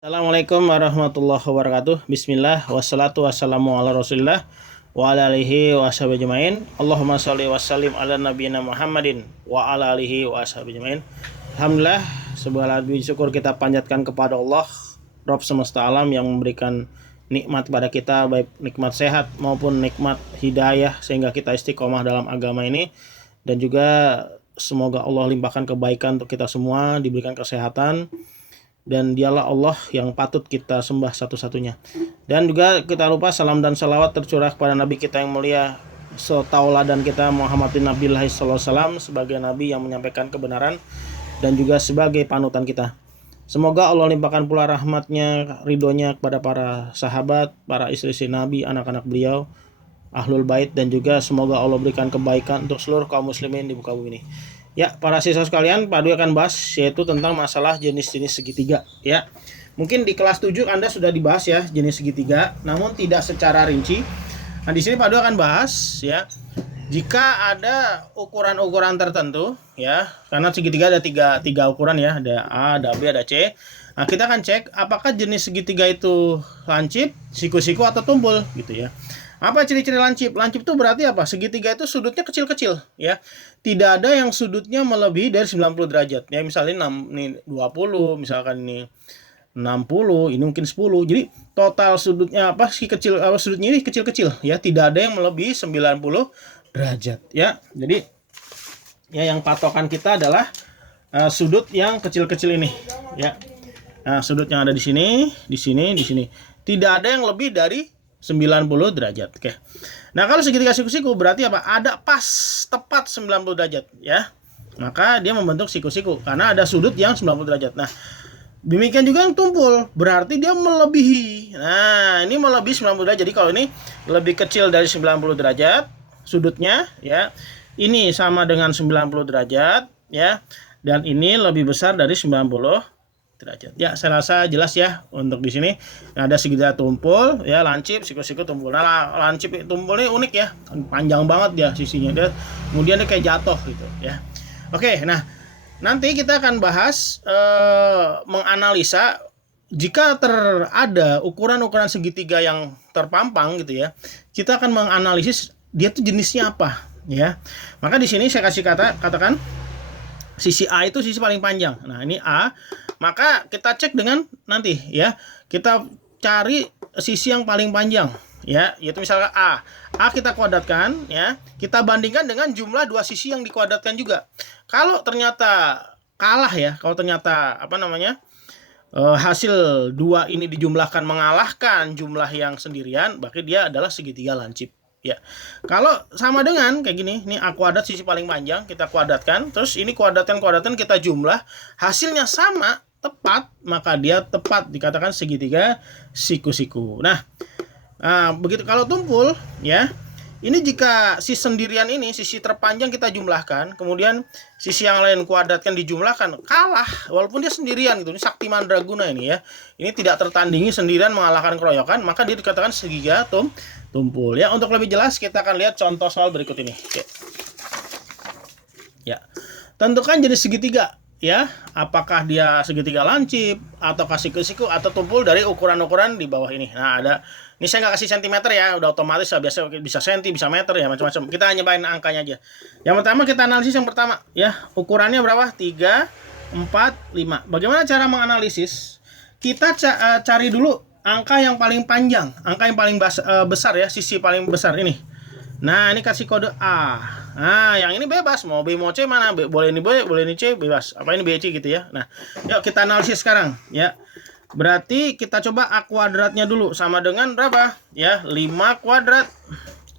Assalamualaikum warahmatullahi wabarakatuh. Bismillah wassalatu wassalamu ala rasulillah wa ala alihi wa ashabihi ajmain. Allahumma sholli wa sallim ala nabiyina Muhammadin wa ala alihi wa ashabihi ajmain. Alhamdulillah, segala puji syukur kita panjatkan kepada Allah Rabb semesta alam yang memberikan nikmat kepada kita, baik nikmat sehat maupun nikmat hidayah sehingga kita istiqomah dalam agama ini, dan juga semoga Allah limpahkan kebaikan untuk kita semua, diberikan kesehatan, dan dialah Allah yang patut kita sembah satu-satunya. Dan juga kita lupa salam dan salawat tercurah kepada Nabi kita yang mulia, tauladan kita Muhammad bin Abdullah SAW, sebagai Nabi yang menyampaikan kebenaran dan juga sebagai panutan kita. Semoga Allah limpahkan pula rahmatnya, ridhonya kepada para sahabat, para istri-istri Nabi, anak-anak beliau, Ahlul Bait, dan juga semoga Allah berikan kebaikan untuk seluruh kaum muslimin di muka bumi ini. Ya, para siswa sekalian, Pak Dwi akan bahas yaitu tentang masalah jenis-jenis segitiga ya. Mungkin di kelas 7 Anda sudah dibahas ya jenis segitiga, namun tidak secara rinci. Nah, di sini Pak Dwi akan bahas ya, jika ada ukuran-ukuran tertentu ya, karena segitiga ada tiga ukuran ya, ada A, ada B, ada C. Nah, kita akan cek apakah jenis segitiga itu lancip, siku-siku, atau tumpul gitu ya. Apa ciri-ciri lancip? Lancip itu berarti apa? Segitiga itu sudutnya kecil-kecil ya. Tidak ada yang sudutnya melebihi dari 90 derajat. Ya, misalnya ini 20, misalkan ini 60, ini mungkin 10. Jadi total sudutnya sudutnya ini kecil-kecil ya, tidak ada yang melebihi 90 derajat ya. Jadi ya, yang patokan kita adalah sudut yang kecil-kecil ini ya. Nah, sudut yang ada di sini, di sini, di sini. Tidak ada yang lebih dari 90 derajat. Oke. Nah, kalau segitiga siku-siku berarti apa? Ada pas tepat 90 derajat ya. Maka dia membentuk siku-siku karena ada sudut yang 90 derajat. Nah, demikian juga yang tumpul, berarti dia melebihi. Nah, ini melebihi 90 derajat. Jadi kalau ini lebih kecil dari 90 derajat sudutnya ya. Ini sama dengan 90 derajat ya. Dan ini lebih besar dari 90 derajat. Ya, saya rasa jelas ya untuk di sini. Nah, ada segitiga tumpul ya, lancip, siku-siku, tumpul. Nah, lancip tumpul ini unik ya, panjang banget dia sisinya, dia kemudian dia kayak jatuh gitu ya. Oke, nah nanti kita akan bahas menganalisa jika ada ukuran-ukuran segitiga yang terpampang gitu ya, kita akan menganalisis dia tuh jenisnya apa ya. Maka di sini saya kasih katakan sisi A itu sisi paling panjang. Nah, ini A. Maka kita cek dengan nanti ya. Kita cari sisi yang paling panjang ya, yaitu misalkan A. A kita kuadratkan ya. Kita bandingkan dengan jumlah dua sisi yang dikuadratkan juga. Kalau ternyata kalah ya, kalau ternyata hasil dua ini dijumlahkan mengalahkan jumlah yang sendirian, berarti dia adalah segitiga lancip. Ya, kalau sama dengan kayak gini, ini A kuadrat sisi paling panjang kita kuadratkan, terus ini kuadratkan kita jumlah, hasilnya sama tepat, maka dia tepat dikatakan segitiga siku-siku. Nah, begitu kalau tumpul ya, ini jika sisi sendirian ini sisi terpanjang kita jumlahkan, kemudian sisi yang lain kuadratkan dijumlahkan, kalah walaupun dia sendirian gitu. Ini sakti mandraguna ini ya. Ini tidak tertandingi, sendirian mengalahkan keroyokan, maka dia dikatakan segitiga tumpul ya. Untuk lebih jelas kita akan lihat contoh soal berikut ini. Oke. Ya. Tentukan jenis segitiga ya, apakah dia segitiga lancip atau siku-siku atau tumpul dari ukuran-ukuran di bawah ini. Nah, ini saya nggak kasih sentimeter ya, udah otomatis biasa bisa senti, bisa meter ya, macam-macam. Kita hanya nyebarin angkanya aja. Yang pertama kita analisis yang pertama ya, ukurannya berapa? 3, 4, 5. Bagaimana cara menganalisis? Kita cari dulu angka yang paling panjang, angka yang paling besar ya, sisi paling besar ini. Nah, ini kasih kode A. Nah, yang ini bebas, mau B mau C mana, boleh ini B, boleh ini C, bebas. Apa ini B, C gitu ya. Nah, yuk kita analisis sekarang ya. Berarti kita coba A kuadratnya dulu, sama dengan berapa? Ya, 5 kuadrat.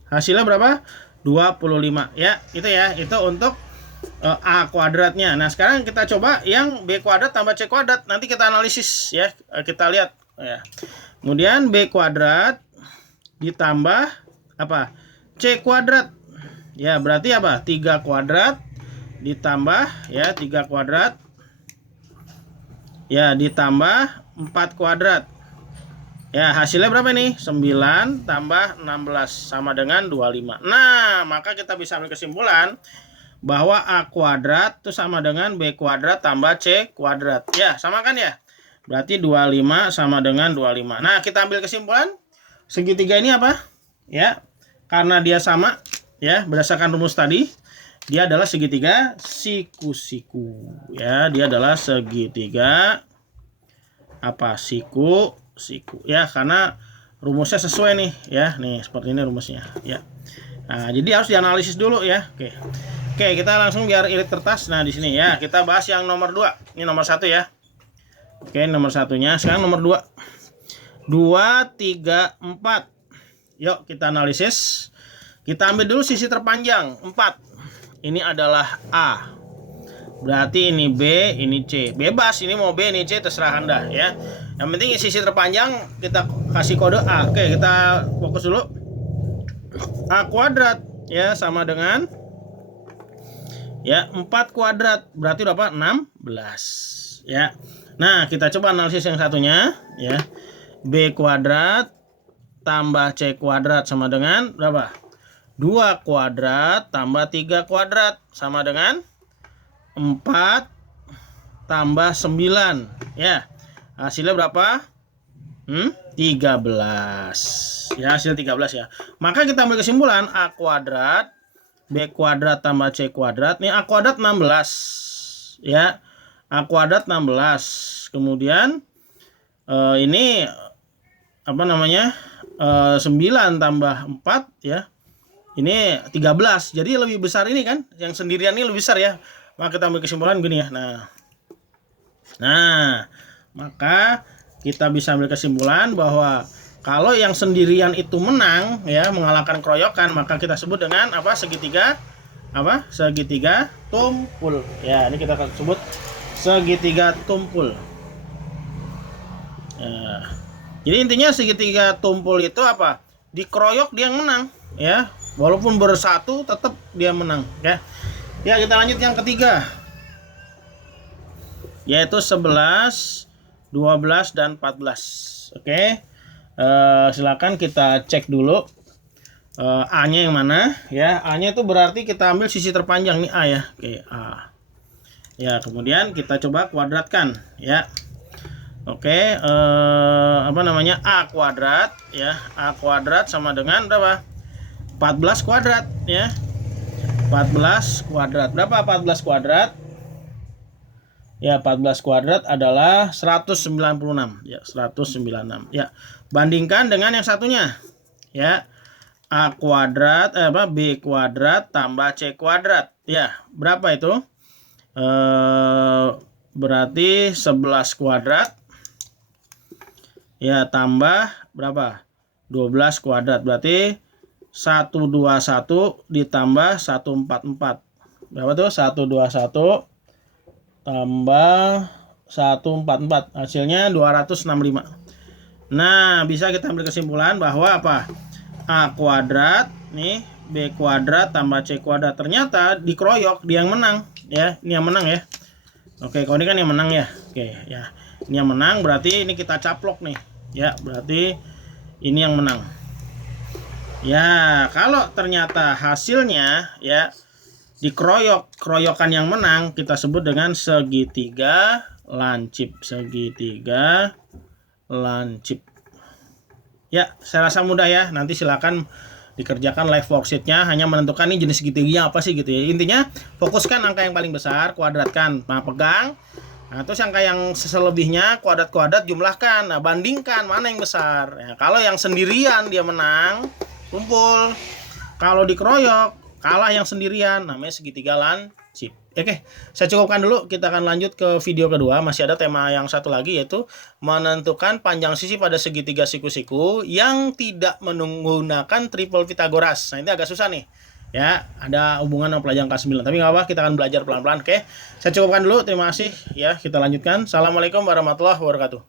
Hasilnya berapa? 25 ya. Itu ya, itu untuk A kuadratnya. Nah, sekarang kita coba yang B kuadrat tambah C kuadrat. Nanti kita analisis ya. Kita lihat ya. Kemudian B kuadrat ditambah apa? C kuadrat. Ya, berarti apa? 3 kuadrat ditambah ya, 3 kuadrat. Ya, ditambah 4 kuadrat. Ya, hasilnya berapa nih? 9 tambah 16 sama dengan 25. Nah, maka kita bisa ambil kesimpulan bahwa A kuadrat itu sama dengan B kuadrat tambah C kuadrat. Ya, sama kan ya? Berarti 25 sama dengan 25. Nah, kita ambil kesimpulan. Segitiga ini apa? Ya, karena dia sama, ya, berdasarkan rumus tadi, dia adalah segitiga siku-siku. Ya, dia adalah segitiga apa? Siku-siku. Ya, karena rumusnya sesuai nih, ya. Nih, seperti ini rumusnya, ya. Nah, jadi harus dianalisis dulu ya. Oke, kita langsung biar irit kertas. Nah, di sini ya, kita bahas yang nomor 2. Ini nomor 1 ya. Oke, nomor satunya. Sekarang nomor 2. 2, 3, 4. Yuk, kita analisis. Kita ambil dulu sisi terpanjang, 4. Ini adalah A. Berarti ini B, ini C. Bebas, ini mau B, ini C, terserah Anda ya. Yang penting sisi terpanjang kita kasih kode A. Oke, kita fokus dulu. A kuadrat ya sama dengan ya 4 kuadrat, berarti berapa? 16 ya. Nah, kita coba analisis yang satunya ya. B kuadrat tambah C kuadrat sama dengan berapa? 2 kuadrat tambah 3 kuadrat sama dengan 4 tambah 9 ya. Hasilnya berapa? 13 ya, hasil 13 ya. Maka kita ambil kesimpulan A kuadrat B kuadrat tambah C kuadrat. Nih A kuadrat 16 ya. A kuadrat 16. Kemudian ini apa namanya? 9 tambah 4 ya. Ini 13. Jadi lebih besar ini kan? Yang sendirian ini lebih besar ya. Maka kita ambil kesimpulan gini ya. Nah, maka kita bisa ambil kesimpulan bahwa kalau yang sendirian itu menang ya, mengalahkan keroyokan, maka kita sebut dengan apa? Segitiga apa? Segitiga tumpul. Ya, ini kita akan sebut segitiga tumpul. Ya. Jadi intinya segitiga tumpul itu apa? Dikeroyok dia yang menang ya. Walaupun bersatu tetap dia menang ya. Ya, kita lanjut yang ketiga. Yaitu 11, 12 dan 14. Oke. Silakan kita cek dulu A-nya yang mana ya. A-nya itu berarti kita ambil sisi terpanjang nih A ya. Oke, A. Ya, kemudian kita coba kuadratkan ya. Oke, apa namanya? A kuadrat ya. A kuadrat sama dengan berapa? 14 kuadrat ya. 14 kuadrat. Berapa 14 kuadrat? Ya, 14 kuadrat adalah 196 ya, 196 ya. Bandingkan dengan yang satunya ya. A kuadrat B kuadrat tambah C kuadrat ya. Berapa itu? Berarti 11 kuadrat ya tambah berapa? 12 kuadrat. Berarti 121 ditambah 144. Berapa tuh? 121 tambah 144, hasilnya 265. Nah, bisa kita ambil kesimpulan bahwa apa? A kuadrat nih, B kuadrat tambah C kuadrat ternyata dikeroyok, dia yang menang ya. Ini yang menang ya. Oke, kalau ini kan yang menang ya. Oke ya. Ini yang menang, berarti ini kita caplok nih. Ya, berarti ini yang menang. Ya, kalau ternyata hasilnya ya dikeroyok, keroyokan yang menang kita sebut dengan segitiga lancip. Segitiga lancip. Ya, saya rasa mudah ya. Nanti silakan dikerjakan live worksheetnya, hanya menentukan nih jenis segitiganya apa sih gitu ya. Intinya fokuskan angka yang paling besar, kuadratkan. Nah, pegang. Nah, terus angka yang selebihnya kuadrat-kuadrat jumlahkan. Nah, bandingkan mana yang besar. Ya, kalau yang sendirian dia menang, kumpul. Kalau dikeroyok kalah yang sendirian, namanya segitiga lancip. Oke, saya cukupkan dulu. Kita akan lanjut ke video kedua. Masih ada tema yang satu lagi, yaitu menentukan panjang sisi pada segitiga siku-siku yang tidak menggunakan triple Pythagoras. Nah, ini agak susah nih ya, ada hubungan sama pelajaran kelas 9. Tapi nggak apa, kita akan belajar pelan-pelan. Oke, saya cukupkan dulu. Terima kasih ya, kita lanjutkan. Assalamualaikum warahmatullahi wabarakatuh.